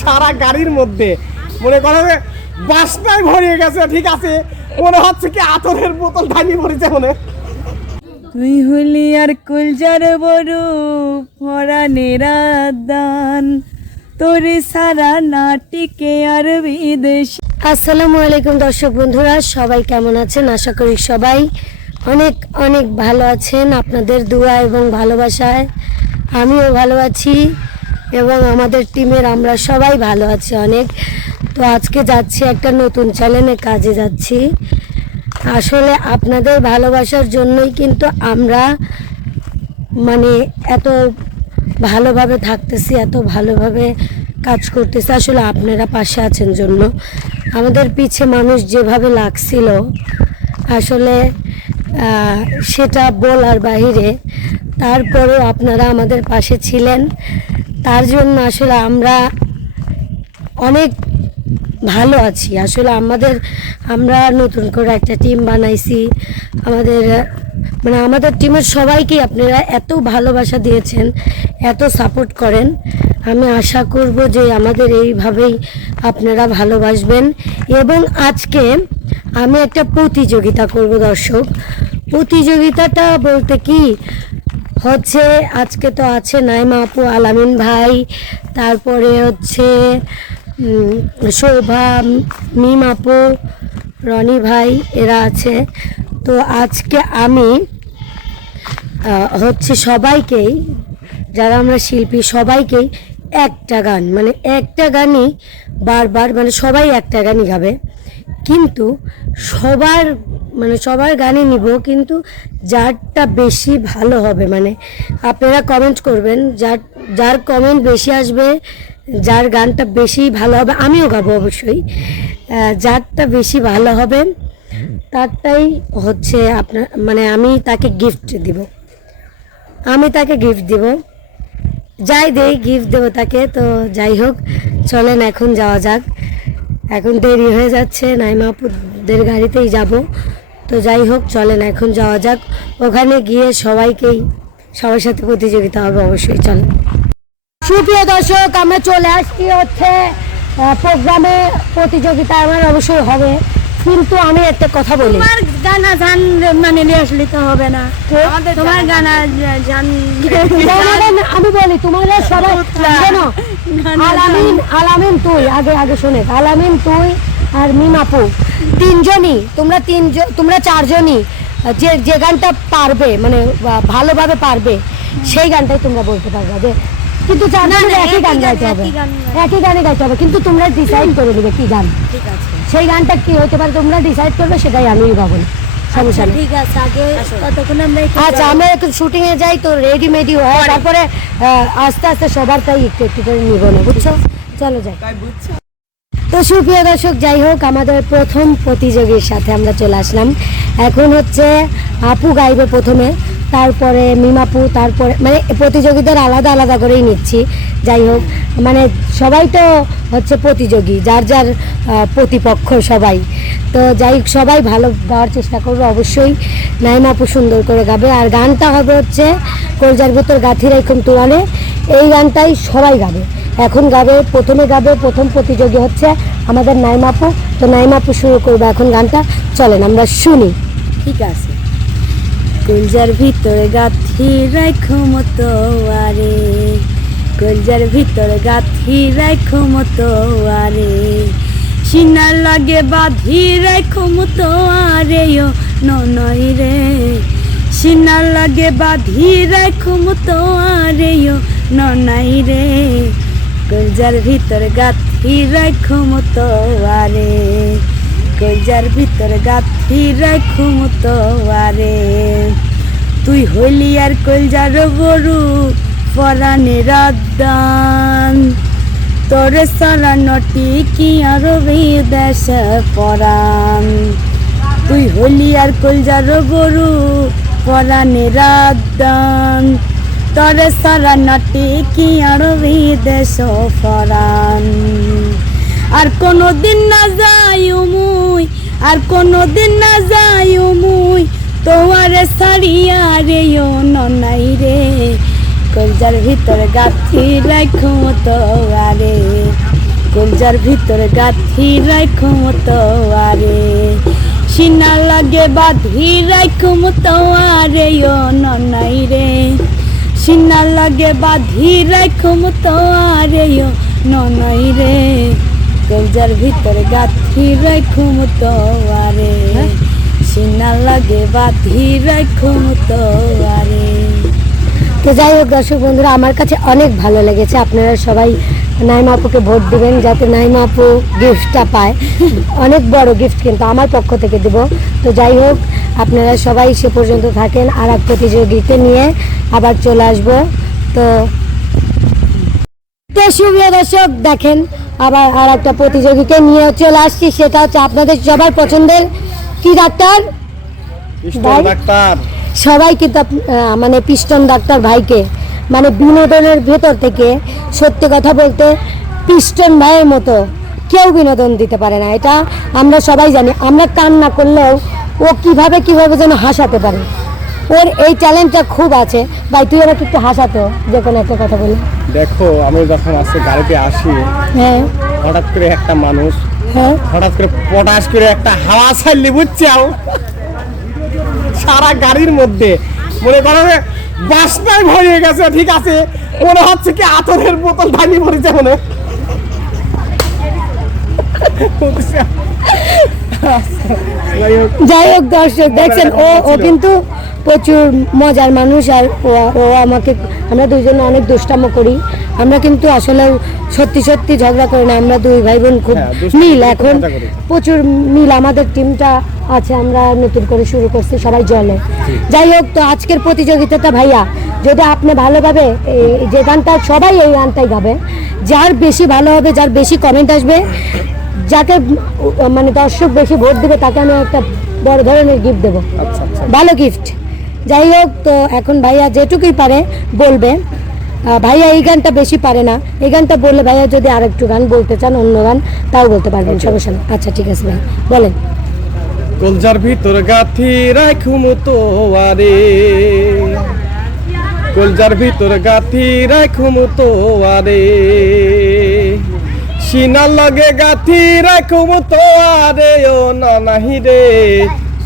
সারা গাড়ির মধ্যে। মনে করো যে বাসটাই ভরিয়ে গেছে ঠিক আছে? মনে হচ্ছে কি আতরের বোতল ভাঙিয়ে পড়েছে মনে। তুই হলি আর কুলজার বড় পরাণের দান তোরে সারা নাটিকে আর বিদেশ। আসসালামু আলাইকুম দর্শক বন্ধুরা সবাই কেমন আছেন? আশা করি সবাই অনেক অনেক ভালো আছেন। আপনাদের দোয়া এবং ভালোবাসায় আমিও ভালো আছি। এবং আমাদের টিমের আমরা সবাই ভালো আছি অনেক। তো আজকে যাচ্ছি একটা নতুন চ্যানেলে কাজে যাচ্ছি। আসলে আপনাদের ভালোবাসার জন্যই কিন্তু আমরা মানে এত ভালোভাবে থাকতেছি, এত ভালোভাবে কাজ করতেছি। আসলে আপনারা পাশে আছেন জন্য। আমাদের পিছে মানুষ যেভাবে লাগছিল, আসলে সেটা বলার বাহিরে। তারপরেও আপনারা আমাদের পাশে ছিলেন। তার জন্য আসলে আমরা অনেক ভালো আছি। আসলে আমাদের, আমরা নতুন করে একটা টিম বানাইছি। আমাদের মানে আমাদের টিমের সবাইকে আপনারা এত ভালোবাসা দিয়েছেন, এত সাপোর্ট করেন। আমি আশা করব যে আমাদের এইভাবেই আপনারা ভালোবাসবেন। এবং আজকে আমি একটা প্রতিযোগিতা করব দর্শক। প্রতিযোগিতাটা বলতে কি? হচ্ছে, আজকে তো আছে নাইমা আপু, আলামিন ভাই, তারপরে হচ্ছে শোভা, মিম আপু, রনি ভাই, এরা আছে। তো আজকে আমি হচ্ছে সবাইকেই, যারা আমরা শিল্পী, সবাইকেই একটা গান মানে একটা গানই বারবার মানে সবাই একটা গানই গাবে। কিন্তু সবার মানে সবার গানই নিব, কিন্তু যারটা বেশি ভালো হবে মানে আপনারা কমেন্ট করবেন, যার যার কমেন্ট বেশি আসবে, যার গানটা বেশি ভালো হবে, আমিও গাবো অবশ্যই যারটা বেশি ভালো হবে, তারটাই হচ্ছে আপনার মানে আমি তাকে গিফট দিব। আমি তাকে গিফট দিব। যাই দেই গিফট দেবো তাকে, তো যাই হোক, চলেন এখন যাওয়া যাক। এখন দেরি হয়ে যাচ্ছে নাইমাপুদের গাড়িতেই যাব। তো যাই হোক চলেন এখন যাওয়া যাক। ওখানে গিয়ে সবাইকেই সবার সাথে প্রতিযোগিতা হবে অবশ্যই চলেন। সুপ্রিয় দর্শক আমরা চলে আসছি হচ্ছে প্রোগ্রামে। প্রতিযোগিতা আমার অবশ্যই হবে কিন্তু আমি একটা কথা বলি। তোমার গানা জান মানে নিয়ে আসলে তো হবে না। তোমার গানা জান। আমি বলি তোমাদের সবাই আলামিন তুই আগে আগে শোনে। আলামিন তুই আর মিমাপু। তিনজনই তোমরা তিনজন তোমরা চারজনই যে যে গানটা পারবে মানে ভালোভাবে পারবে সেই গানটাই তোমরা বলতে পারবে যে কিন্তু চারজনের একই গান গাইতে হবে। একই গানে গাইতে হবে। কিন্তু তোমরা ডিসাইড করে নেবে কি গান। ঠিক আছে। সেই গানটা কি হতে পারে তোমরা ডিসাইড করবে সেটাই আমিই ভাবো। সমস্যা ঠিক আছে আগে কতক্ষণ আমরা আচ্ছা আমরা একটু শুটিং এ যাই তো রেডি মেডি হয় তারপরে আস্তে আস্তে সবার তাই একটু একটু করে নিব না বুঝছ? চলো যাই। তো সুপ্রিয় দর্শক, যাই হোক, আমাদের প্রথম প্রতিযোগীর সাথে আমরা চলে আসলাম। এখন হচ্ছে আপু গাইবে প্রথমে, তারপরে মিমাপু, তারপরে মানে প্রতিযোগীদের আলাদা আলাদা করেই নিচ্ছি। যাই হোক মানে সবাই তো হচ্ছে প্রতিযোগী, যার যার প্রতিপক্ষ সবাই। তো যাই হোক, সবাই ভালো গাওয়ার চেষ্টা করবে অবশ্যই। নাইমা আপু সুন্দর করে গাবে। আর গানটা হবে হচ্ছে কলজার ভিতর গাথি রাইখুম তুয়ানে এই গানটাই সবাই গাবে। এখন গাবে, প্রথমে গাবে, প্রথম প্রতিযোগী হচ্ছে আমাদের নাইমাপু। তো নাইমাপু শুরু করবে এখন গানটা। চলেন আমরা শুনি। ঠিক আছে। কলজার ভিতর গাথি রাখো মতো আরে। কলজার ভিতর গাথি রাখো মতো আরে। সিনার লাগে বাঁধি রাখো মতো আরে ও ননই রে। সিনার লাগে বাঁধি রাখো মতো আরে ও ননাই রে। কলজার ভিতর গাথি রাখো মতো আরে। কলজার ভিতর গাথি রাখুম তোয়ারে তুই হইলি আর কলজার গরু পরাণে রাদান তোরে সারা নটি কি আর বিদেশ পরাণ। তুই হইলি আর কলজার গরু পরাণে রাদান তোরে সারা নটি কি আর বিদেশ পরাণ আর কোনো দিন না যাই মুই, আর কোনো দিন না যাই মুই তোমারে সারিয়া রে ও ননাই রে। কলজার ভিতরে গাথি রাখো তো আরে কলজার ভিতরে গাথি রাখো তো আরে সিনা লাগে বাঁধি রাখো তো আরে ও ননাই রে। সিনা লাগে বাঁধি রাখো তো আরে ননাই রে। কলজার ভিতরে গাথি রাখো তো আরে। সিনা লাগে বাঁধি রাখো তো আরে। তো যাই হোক দর্শক বন্ধুরা আমার কাছে অনেক ভালো লেগেছে। আপনারা সবাই নাইমা আপুকে ভোট দিবেন যাতে নাইমা আপু গিফটটা পায়। অনেক বড় গিফট কিন্তু আমার পক্ষ থেকে দেব। তো যাই হোক আপনারা সবাই সে পর্যন্ত থাকেন আর এক প্রতিযোগিতা নিয়ে আবার চলে আসব। তো সুপ্রিয় দর্শক দেখেন আবার আর একটা প্রতিযোগিতা নিয়ে চলে আসছি সেটা হচ্ছে আপনাদের সবার পছন্দের কি ডাক্তার? ডাক্তার। সবাই কিন্তু মানে পিস্টন ডাক্তার ভাইকে মানে বিনোদনের ভেতর থেকে সত্যি কথা বলতে পিস্টন ভাইয়ের মতো কেউ বিনোদন দিতে পারে না। এটা আমরা সবাই জানি। আমরা কান্না করলেও ও কীভাবে কীভাবে যেন হাসাতে পারে। ওর এই চ্যালেঞ্জটা খুব আছে। ভাই তুই আমাকে একটু হাসাতো যে কোনো একটা কথা বলি। দেখো আমি যখন আজকে গাড়িতে আসি হ্যাঁ। হঠাৎ করে একটা মানুষ হ্যাঁ। হঠাৎ করে পটাশ করে একটা হাওয়া ছাড়লি বুঝছাও? সারা গাড়ির মধ্যে। মনে করো বাসটাই ভরিয়ে গেছে ঠিক আছে? মনে হচ্ছে কি আতরের বোতল ঢালি পড়েছে মনে যাই হোক, দর্শক দেখছেন ও ও কিন্তু প্রচুর মজার মানুষ আর ও আমাকে আমরা দুইজনে অনেক দুষ্টামো করি। আমরা কিন্তু আসলে সত্যি সত্যি ঝগড়া করি না আমরা দুই ভাই বোন খুব হ্যাঁ, মিল। এখন প্রচুর মিল আমাদের টিমটা আছে আমরা নতুন করে শুরু করছি সবাই জলে। যাই হোক তো আজকের প্রতিযোগিতাটা ভাইয়া যদি আপনি ভালোভাবে এই যে গানটা সবাই এই গানটাই গাবে। যার বেশি ভালো হবে যার বেশি কমেন্ট আসবে যাকে মানে দর্শক বেশি ভোট দেবে তাকে আমি একটা বড় ধরনের গিফট দেবো। আচ্ছা আচ্ছা। ভালো গিফট যাই হোক তো এখন ভাইয়া যেটুকুই পারে বলবে। ভাইয়া এই গানটা বেশি পারে না। এই গানটা বললে ভাইয়া যদি আরেকটু গান বলতে চান অন্য গান তাও বলতে পারবেন. সমস্যা নেই। আচ্ছা ঠিক আছে ভাই বলেন। কলজার ভিতর গাথি রাখুম তো আরে। কলজার ভিতর গাথি রাখুম তো আরে। সিনার লগে গাথি রাখুম তো আরে ও না নাহি রে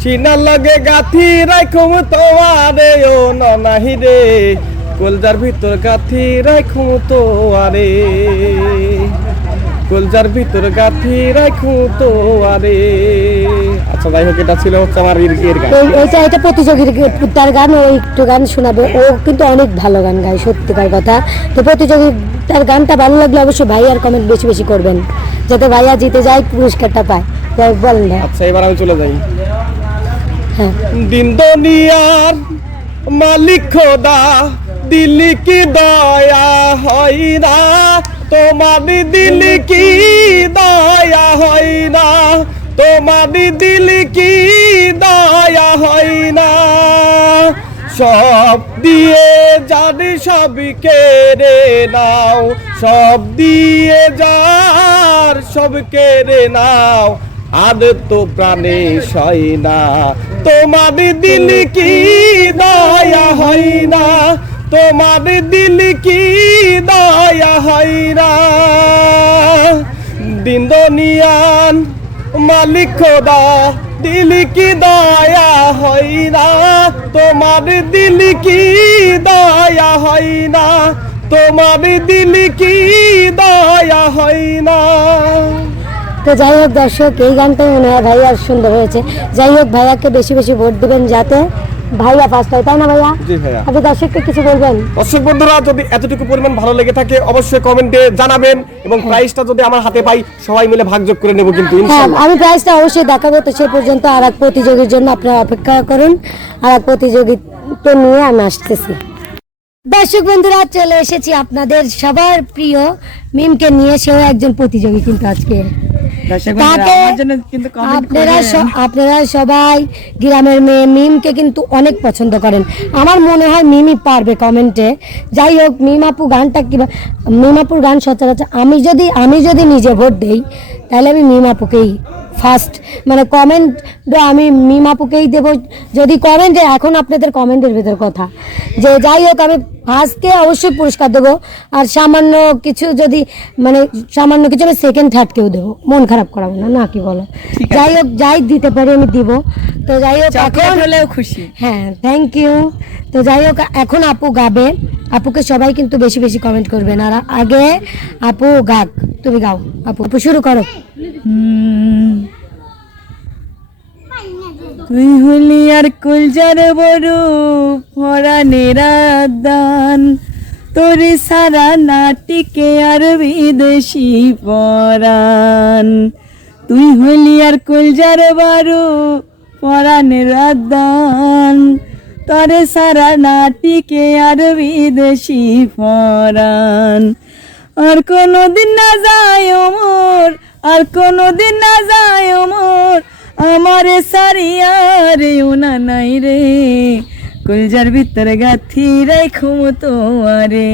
সিনার লগে গাথি রাখুম তো আরে ও না নাহি রে। কলজার ভিতর গাথি রাখুম তো আরে। কলজার ভিতর গাথি রাখু তো আরে। আচ্ছা যাই হোক, এটা ছিল হচ্ছে আমার এর গান। এইটা এটা প্রতিযোগিতার গান, ও একটু গান শোনাবে। ও কিন্তু অনেক ভালো গান গায়, সত্যিকার কথা। তো প্রতিযোগিতার গানটা ভালো লাগলে অবশ্যই ভাইয়ার কমেন্ট বেশি বেশি করবেন যাতে ভাইয়া জিতে যায় পুরস্কারটা পায়। যাই বলেন ভাই। আচ্ছা এবার আমি চলে যাই। হ্যাঁ। দিন দুনিয়ার মালিক খোদা দিলি কি দয়া হয় না? তোমার দিলি কি দয়া হয় না? তোমার দিলি কি দয়া হয় না? সব দিয়ে জানি সবই কেড়ে নাও। সব দিয়ে যার সব কেড়ে নাও। আর তো প্রাণে সয় না। তোমার দিল কি দয়া হয় না। তোমার দিল কি দয়া হয় না। দিন দুনিয়ান মালিক খোদা দিল কি দয়া হই না? তোমার দিল কি দয়া হই না? তোমার দিলি কি দয়া হই না? তো যাই হোক দর্শক এই গানটাই মনে হয় ভাইয়ার সুন্দর হয়েছে। যাই হোক ভাইয়াকে বেশি বেশি ভোট দেবেন যাতে ভাইয়া ফার্স্ট হয় তাই না ভাইয়া? আপনি দর্শককে কিছু বলবেন? দর্শক বন্ধুরা যদি এতটুকু পরিমাণ ভালো লেগে থাকে অবশ্যই কমেন্টে জানাবেন এবং প্রাইসটা যদি আমার হাতে পাই সবাই মিলে ভাগযোগ করে নেব কিন্তু হ্যাঁ ইনশাআল্লাহ আমি প্রাইসটা অবশ্যই দেখাবো তো সে পর্যন্ত আর এক প্রতিযোগীর জন্য আপনারা অপেক্ষা করুন আর এক প্রতিযোগিতা নিয়ে আমি আসতেছি। দর্শক বন্ধুরা চলে এসেছি আপনাদের সবার প্রিয় মিমকে নিয়ে সেও একজন প্রতিযোগী কিন্তু আজকে। আপনারা আপনারা সবাই গ্রামের মেয়ে মিমকে কিন্তু অনেক পছন্দ করেন। আমার মনে হয় মিমই পারবে কমেন্টে যাই হোক মিমাপু গানটা কিবা মিমাপুর গান সচরাচর আমি যদি আমি যদি নিজে ভোট দেই তাহলে আমি মিমাপুকেই ফার্স্ট মানে কমেন্ট আমি মিমাপুকেই দেব। যদি কমেন্টে এখন আপনাদের কমেন্টের ভেতর কথা। যে যাই হোক আমি ফার্স্টকে অবশ্যই পুরস্কার দেবো। আর সামান্য কিছু যদি মানে সামান্য কিছু আমি সেকেন্ড থার্ডকেও দেবো। মন খারাপ করাবো না না কি বলো? যাই হোক যাই দিতে পারি আমি দিব। তো যাই হোক এখন হলেও খুশি। হ্যাঁ থ্যাংক ইউ তো যাই হোক এখন আপু গাবে। আপুকে সবাই কিন্তু বেশি বেশি কমেন্ট করবেন আর আগে আপু গাক। তুমি গাও। আপু আপু শুরু করো। তুই হলি আর কুলজার বড় পরাণের দান তোরে সারা নাটিকে আর বিদেশি পরাণ। তুই হলি আর কুলজার বড় পরাণের দান তোরে সারা নাটিকে আর বিদেশি পরাণ। আর কোনোদিন না যায় মোর আর কোনোদিন না যায় মোর আমারে সারিয়া রে উনা নাই রে। কুলজার ভিতর গাথি রাখুম তোমারে।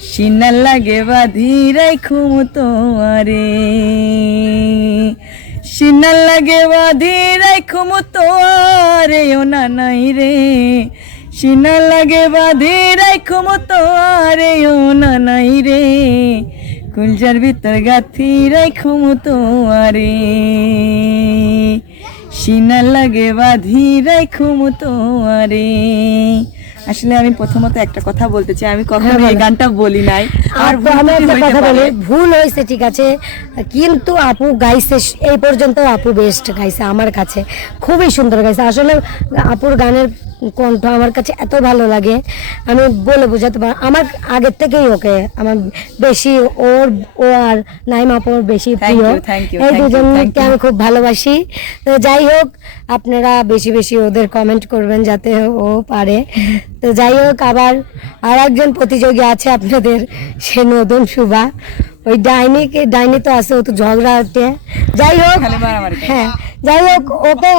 সিনার লাগে বাঁধি রাখুম তোমারে। সিনার লাগে বাঁধি রাখুম তোমারে ওনা নাই রে। সিনা লাগে বাঁধি রাখুম তোমারে ওনা নাই রে। কুলজার ভিতর গাথি রাখুম তোমারে সিনা লাগে বাঁধি রাখুম তোমারে আসলে আমি প্রথমত একটা কথা বলতে চাই আমি কখনো হ্যাঁ, এই গানটা বলি নাই। আর ভুল আমি একটা কথা বলে ভুল হয়েছে ঠিক আছে কিন্তু আপু গাইছে এই পর্যন্ত আপু বেস্ট গাইছে আমার কাছে খুবই সুন্দর গাইছে। আসলে আপুর গানের কণ্ঠ আমার কাছে এত ভালো লাগে। আমি বলে বোঝাতে পার আমার আগের থেকেই ওকে আমার বেশি ওর ও আর নাইম আপুর বেশি প্রিয়। এই দুজনকে আমি খুব ভালোবাসি। তো যাই হোক আপনারা বেশি বেশি ওদের কমেন্ট করবেন যাতে ও পারে। তো যাই হোক আবার আর একজন প্রতিযোগী আছে আপনাদের সে নদন সুভা ওই ডাইনিকে ডাইনি তো আছে ও তো ঝগড়া হচ্ছে। যাই হোক। হ্যাঁ যাই হোক ওকে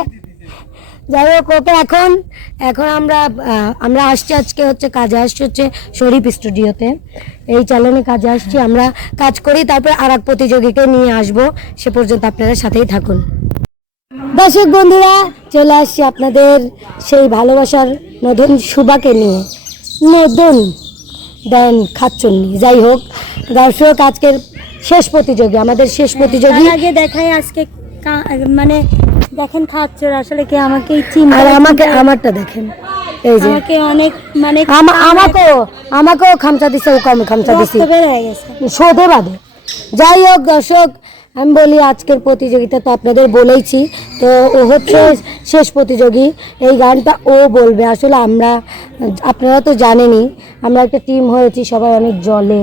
যাই হোক ওকে এখন এখন আমরা আমরা আসছি আজকে হচ্ছে কাজে আসছি হচ্ছে শরীফ স্টুডিওতে। এই চ্যানেলে কাজে আসছি আমরা কাজ করি তারপর আর এক প্রতিযোগীকে নিয়ে আসব। সে পর্যন্ত আপনারা সাথেই থাকুন। দর্শক বন্ধুরা চলে আসছি আপনাদের সেই ভালোবাসার নদন সুবাকে নিয়ে। নদন দেন খাচ্চন্নি যাই হোক দর্শক আজকের শেষ প্রতিযোগী আমাদের শেষ প্রতিযোগী আগে দেখায় আজকে মানে দেখেন খাচ্ছর আসলে কি আমাকে চিন্তা আর আমাকে আমারটা দেখেন। এই যে। আমাকে অনেক মানে আমা- আমাকেও আমাকেও খামচা দিছে ও আমি খামচা দিছে। সোধে বাদে। যাই হোক দর্শক আমি বলি আজকের প্রতিযোগিতা তো আপনাদের বলেইছি তো ও হচ্ছে শেষ প্রতিযোগী এই গানটা ও বলবে। আসলে আমরা আপনারা তো জানেনই আমরা একটা টিম হয়েছি সবাই অনেক জলে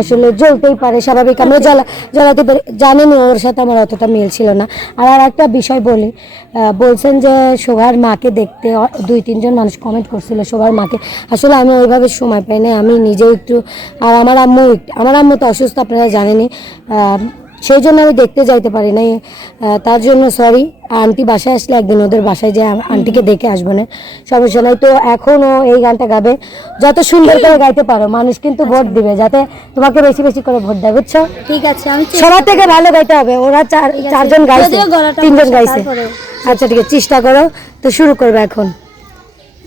আসলে জ্বলতেই পারে স্বাভাবিক। আমরা জ্বালা জ্বালাতে পারি জানেনই ওর সাথে আমার অতটা মিল ছিল না। আর আর একটা বিষয় বলি বলছেন যে শোভার মাকে দেখতে দুই তিনজন মানুষ কমেন্ট করছিল শোভার মাকে। আসলে আমি ওইভাবে সময় পাই না আমি নিজেও একটু আর আমার আম্মু আমার আম্মু তো অসুস্থ আপনারা জানেনই আহ, সেই জন্য আমি দেখতে যাইতে পারি নাই। তার জন্য সরি আন্টি বাসায় আসলে একদিন ওদের বাসায় যে আন্টিকে দেখে আসব না। সমস্যা নাই। তো এখনও এই গানটা গাবে। যত সুন্দর করে গাইতে পারো মানুষ কিন্তু ভোট দিবে যাতে তোমাকে বেশি বেশি করে ভোট দেয় বুঝছ? ঠিক আছে আমি সবার থেকে ভালো গাইতে হবে। ওরা চার চারজন গাইছে তিনজন গাইছে। আচ্ছা ঠিক আছে চেষ্টা করো। তো শুরু করবে এখন।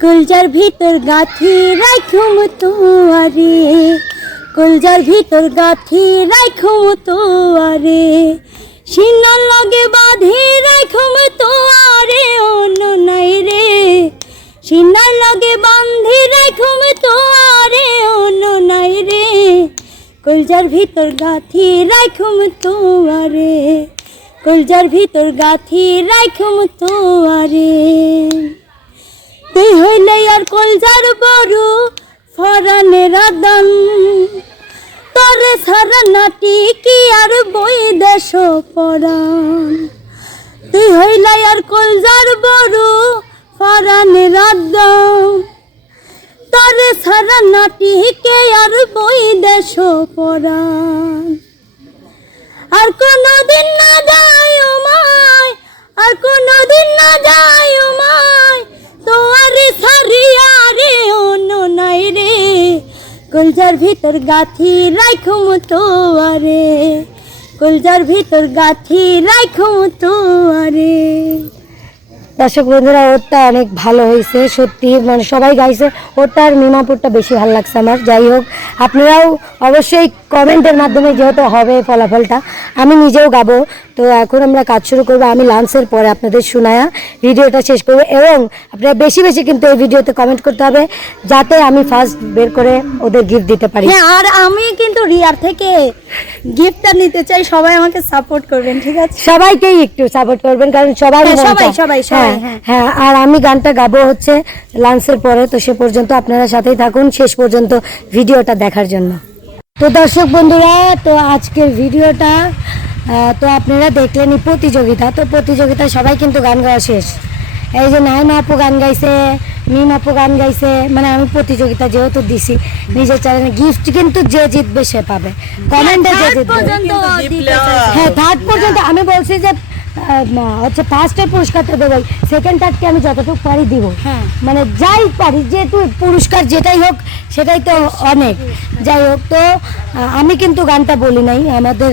কুলজার ভিতর গাথি রাখুম তোয়ারে কুলজার ভিতর গাথি রাখুম তোয়ারে সিনার লগে বাঁধি রাখুম তোয়ারে অন্য নাই রে। সিনার লগে বাঁধি রাখুম তোয়ারে অন্য নাই রে। কুলজার ভিতর গাথি রাখুম তোয়ারে কুলজার ভিতর গাথি রাখুম তোয়ারে তুই হইলে আর কলজার বড় ফরানের দান তরে সারা নাটি কি আর বই দেশ পরাণ? তুই হইলে আর কলজার বড় ফরানের দান তরে সারা নাটি কে আর বই দেশ পরাণ? আর কোনদিন না যায় ও মায় আর কোনদিন না যায় ও মায় সারিয়া রে, অন্য নাই রে। কলজার ভিতর গাথি রাখুম তোয়ারে কলজার ভিতর গাথি রাখো তোয়ারে দর্শক বন্ধুরা, ওরটা অনেক ভালো হয়েছে, সত্যি। মানে সবাই গাইছে ওরটা আর মিমাপুরটা বেশি ভালো লাগছে আমার। যাই হোক, আপনারাও অবশ্যই কমেন্টের মাধ্যমে যেহেতু হবে ফলাফলটা, আমি নিজেও গাবো। তো এখন আমরা কাজ শুরু করব। আমি লাঞ্চের পরে আপনাদের শোনায়া। ভিডিওটা শেষ করব এবং আপনারা বেশি বেশি কিন্তু এই ভিডিওতে কমেন্ট করতে হবে যাতে আমি ফার্স্ট বের করে ওদের গিফট দিতে পারি। হ্যাঁ আর আমি কিন্তু রিয়ার থেকে গিফটটা নিতে চাই। সবাই আমাকে সাপোর্ট করবেন ঠিক আছে? সবাইকেই একটু সাপোর্ট করবেন কারণ সবাই হ্যাঁ, সবাই, সবাই, সবাই, হ্যাঁ। হ্যাঁ আর আমি গানটা গাবো হচ্ছে লাঞ্চের পরে তো সে পর্যন্ত আপনারা সাথেই থাকুন শেষ পর্যন্ত ভিডিওটা দেখার জন্য। তো দর্শক বন্ধুরা তো আজকের ভিডিওটা তো আপনারা দেখলেনই প্রতিযোগিতা তো প্রতিযোগিতা সবাই কিন্তু গান গাওয়া শেষ। এই যে নায়না আপু গান গাইছে মিম আপু গান গাইছে মানে আমি প্রতিযোগিতা যেহেতু দিছি নিজের চ্যানেলে গিফট কিন্তু যে জিতবে সে পাবে। কমেন্টে যে জিতবে। হ্যাঁ থার্ড পর্যন্ত আমি বলছি যে হচ্ছে ফার্স্টের পুরস্কারটা দেবো। সেকেন্ড থার্ডকে আমি যতটুকু পারি দিব। হ্যাঁ। মানে যাই পারি যেহেতু পুরস্কার যেটাই হোক সেটাই তো অনেক। যাই হোক তো আমি কিন্তু গানটা বলি নাই। আমাদের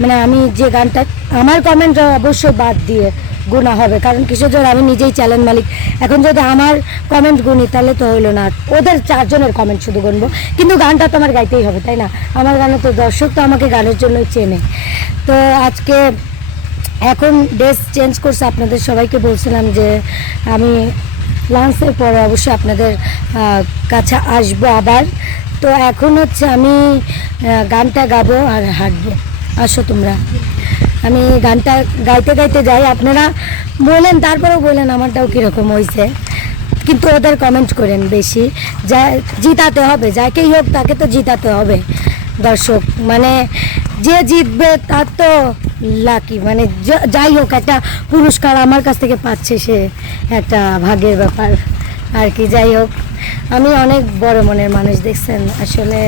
মানে আমি যে গানটা আমার কমেন্ট অবশ্যই বাদ দিয়ে গুণা হবে। কারণ জন্য আমি নিজেই চ্যানেল মালিক। এখন যদি আমার কমেন্ট গুনি তাহলে তো হইল না। ওদের চারজনের কমেন্ট শুধু গুনবো। কিন্তু গানটা তো আমার গাইতেই হবে তাই না? আমার গানে তো দর্শক তো আমাকে গানের জন্যই চেনে। তো আজকে এখন ড্রেস চেঞ্জ করছে, আপনাদের সবাইকে বলছিলাম যে আমি লাঞ্চের পরে অবশ্যই আপনাদের কাছে আসব আবার। তো এখন হচ্ছে আমি গানটা গাবো আর হাঁটবো। আসো তোমরা। আমি গানটা গাইতে গাইতে যাই। আপনারা বলেন, তারপরেও বলেন আমারটাও কীরকম হয়েছে কিন্তু ওদের কমেন্ট করেন বেশি। যা জিতাতে হবে, যাকেই হোক তাকে তো জিতাতে হবে, দর্শক। মানে যে জিতবে তার তো লাকি। মানে যাই হোক, একটা পুরস্কার আমার কাছ থেকে পাচ্ছে সে। একটা ভাগ্যের ব্যাপার। আর কি, যাই হোক, আমি অনেক বড় মনের মানুষ, দেখছেন? আসলে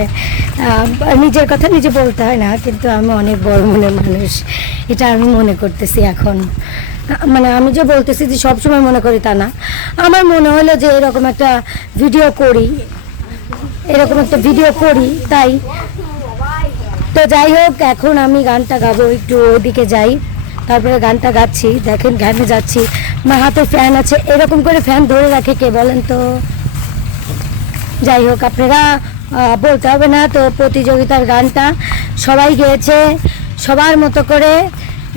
নিজের কথা নিজে বলতে হয় না, কিন্তু আমি অনেক বড় মনের মানুষ। এটা আমি মনে করতেছি এখন। মানে আমি যে বলতেছি যে সবসময় মনে করি তা না। আমার মনে হলো যে এরকম একটা ভিডিও করি। এরকম একটা ভিডিও করি, তাই তো যাই হোক, এখন আমি গানটা গাবো, একটু ওদিকে যাই। তারপরে গানটা গাচ্ছি, দেখেন ঘামে যাচ্ছি। আমার হাতে ফ্যান আছে, এরকম করে ফ্যান ধরে রাখে কে বলেন তো? যাই হোক, আপনারা বলতে হবে না তো, প্রতিযোগিতার গানটা সবাই গেয়েছে, সবার মতো করে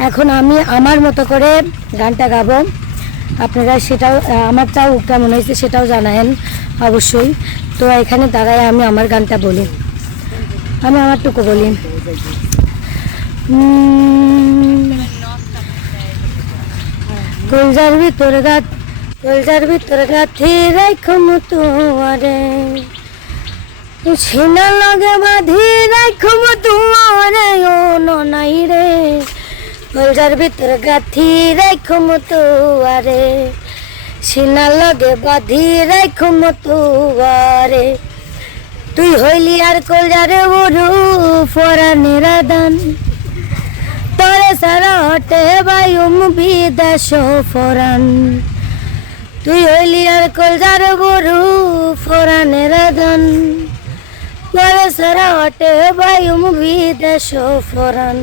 এখন আমি আমার মতো করে গানটা গাবো। আপনারা সেটাও আমারটাও কেমন হয়েছে সেটাও জানায়েন অবশ্যই। তো এখানে দাঁড়ায় আমি আমার গানটা বলি। আমি আমারটুকু বলি। উম, কলজার ভিতর গাত কলজার ভিতর গাথি রাখুম তোমারে সিনা লাগে বাঁধি রাখুম তোমারে ও ননাই রে। কলজার ভিতর গাথি রাখুম তোমারে সিনা লাগে বাঁধি রাখুম তোমারে তুই হইলি আর কলজারে বড়ু ফরানের দান তোরে সারা হটে বায়ুম বিদেশ ফরান। তুই হইলি আর কলজার বড়ু ফরানের দান তোরে সারা হটে বায়ুম বিদেশ ফরান।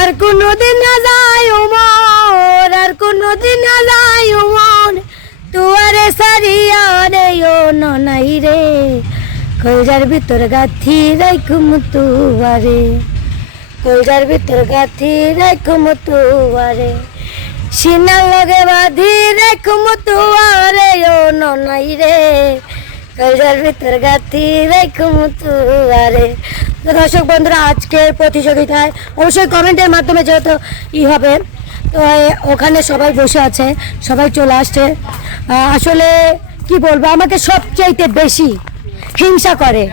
আর কোনোদিন না যায় উমর, আর কোনোদিন না যায় উমর। তুয়ারে সারিয়া রে ও ননাই রে। কলজার ভিতর গাথি রাখুম তুয়ারে। কলজার ভিতর গাথি রাখুম তুয়ারে। সিনা লগে বাঁধি রাখুম তুয়ারে, ও ননাই রে। কলজার ভিতর গাথি রাখুম তুয়ারে। দর্শক বন্ধুরা আজকের প্রতিযোগিতায় অবশ্যই কমেন্টের মাধ্যমে যেহেতু ই হবে, তো ওখানে সবাই বসে আছে, সবাই চলে আসছে। আসলে কি বলব, আমাকে সবচাইতে বেশি হিংসা করে।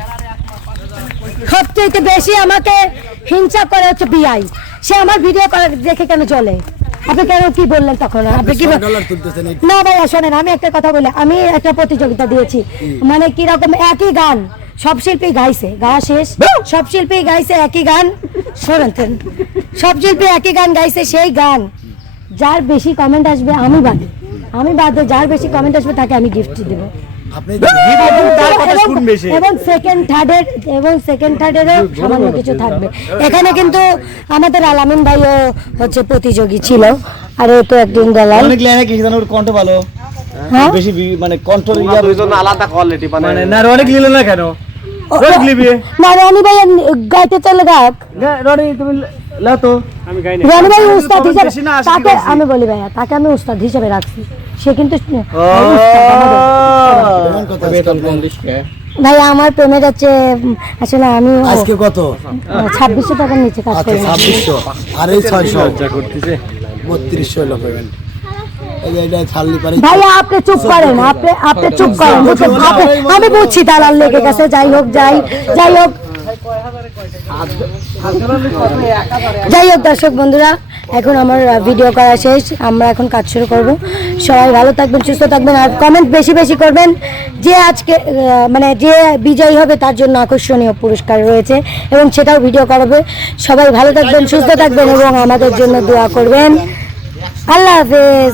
সবচাইতে বেশি আমাকে হিংসা করে হচ্ছে বিআই সে আমার ভিডিও দেখে কেন চলে আপনি কেন কি বললেন তখন? আপনি কি না ভাইয়া শোনেন আমি একটা কথা বলি। আমি একটা প্রতিযোগিতা দিয়েছি। মানে কীরকম একই গান সব শিল্পী গাইছে। গাওয়া শেষ। সব শিল্পী গাইছে একই গান। শোনেন সব শিল্পী একই গান গাইছে সেই গান। যার বেশি কমেন্ট আসবে আমি বাদে। আমি বাদে যার বেশি কমেন্ট আসবে তাকে আমি গিফট দেবো। আপনি এবং সেকেন্ড থার্ডের এবং সেকেন্ড থার্ডেরও সামান্য কিছু থাকবে। এখানে কিন্তু আমাদের আলামিন ভাইও হচ্ছে প্রতিযোগী ছিল। আর ও তো একদিন দালাল অনেক লাইনে কি জানো ওর কণ্ঠ ভালো। হ্যাঁ? বেশি মানে কণ্ঠ দুইজন আলাদা কোয়ালিটি মানে মানে না অনেক লিলো না কেন? না রনি ভাই গাইতে চলে গায়ক রনি তুমি লাও তো। রনি ভাই উস্তাদ হিসেবে তাকে আমি বলি ভাইয়া তাকে আমি উস্তাদ হিসেবে রাখছি। সে কিন্তু ভাই আমার উম, আসলে আমি আজকে কত? ছাব্বিশশো টাকার নিচে কাজ আচ্ছা করি। ছাব্বিশশো। আর এই ছয়শো? বত্রিশশো হলো পেমেন্ট ভাইয়া আপনি চুপ করেন আপনি আপনি চুপ করেন। আমি বুঝছি দালাল লেগে গেছে যাই হোক যাই যাই হোক। যাই হোক, দর্শক বন্ধুরা, এখন আমার ভিডিও করা শেষ। আমরা এখন কাজ শুরু করব। সবাই ভালো থাকবেন, সুস্থ থাকবেন, আর কমেন্ট বেশি বেশি করবেন। যে আজকে মানে যে বিজয়ী হবে, তার জন্য আকর্ষণীয় পুরস্কার রয়েছে এবং সেটাও ভিডিও করাবে। সবাই ভালো থাকবেন, সুস্থ থাকবেন এবং আমাদের জন্য দোয়া করবেন। আল্লাহ হাফেজ।